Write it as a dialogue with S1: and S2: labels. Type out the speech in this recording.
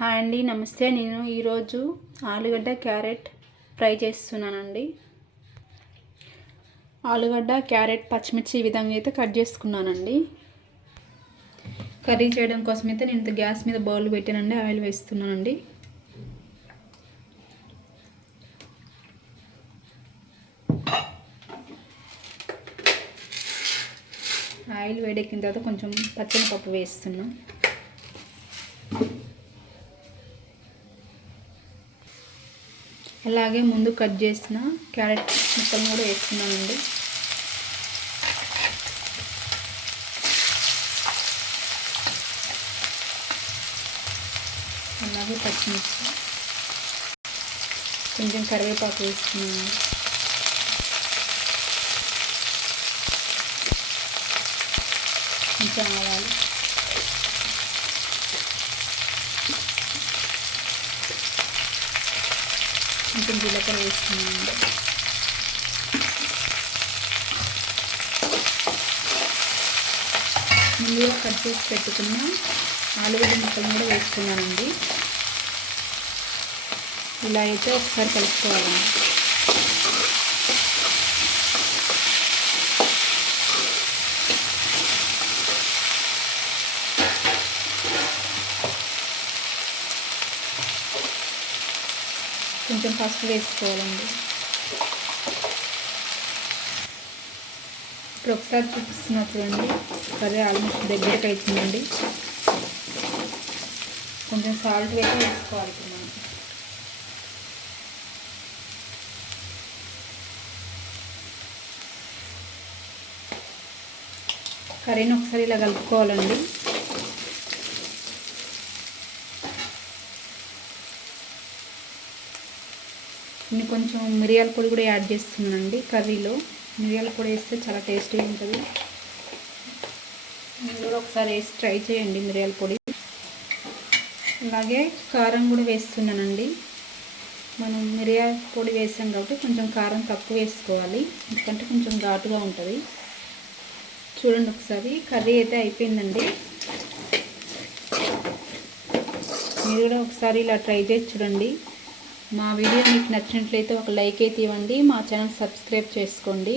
S1: Hi అండి నమస్తే. నేను ఈరోజు ఆలుగడ్డ క్యారెట్ ఫ్రై చేస్తున్నానండి. ఆలుగడ్డ క్యారెట్ పచ్చిమిర్చి ఈ విధంగా అయితే కట్ చేసుకున్నానండి. కర్రీ చేయడం కోసం అయితే నేను ఇంత గ్యాస్ మీద బౌల్ పెట్టానండి ఆయిల్ వేస్తున్నానండి. ఆయిల్ వేడెక్కిన తర్వాత కొంచెం పచ్చని పప్పు వేస్తున్నాం. అలాగే ముందు కట్ చేసిన క్యారెట్ ముక్కలు కూడా వేసుకున్నానండి. అలాగే పచ్చిమిర్చి కొంచెం కరివేపాకు వేసుకున్నాను. కొంచెం ఆవాలు. కొంచెం జీలకర్ర వేస్తున్నానండి ముందుగా కట్ చేసి పెట్టుకున్న ఆలుగడ్డ ముక్కలు కూడా వేసుకున్నానండి. ఇలా అయితే ఒకసారి కలుపుకోవాలండి కొంచెం పసుపు వేసుకోవాలండి. ఇప్పుడు ఒకసారి చూపిస్తున్నా చూడండి. కర్రీ ఆల్మోస్ట్ దగ్గరికి అవుతుందండి కొంచెం సాల్ట్ వేసి వేసుకోవాలి మనం. కర్రీని ఒకసారి ఇలా కలుపుకోవాలండి. నేను కొంచెం మిరియాల పొడి కూడా యాడ్ చేస్తున్నానండి కర్రీలో. మిరియాల పొడి వేస్తే చాలా టేస్టీగా ఉంటుంది. మీరు కూడా ఒకసారి వేసి ట్రై చేయండి మిరియాల పొడి. అలాగే కారం కూడా వేస్తున్నానండి. మనం మిరియాల పొడి వేసాం కాబట్టి కొంచెం కారం తక్కువ వేసుకోవాలి. ఎందుకంటే కొంచెం ఘాటుగా ఉంటుంది. చూడండి ఒకసారి కర్రీ అయితే అయిపోయిందండి. మీరు కూడా ఒకసారి ఇలా ట్రై చేసి చూడండి. మా వీడియో మీకు నచ్చినట్లయితే ఒక లైక్ అయితే ఇవ్వండి. మా ఛానల్ సబ్స్క్రైబ్ చేసుకోండి.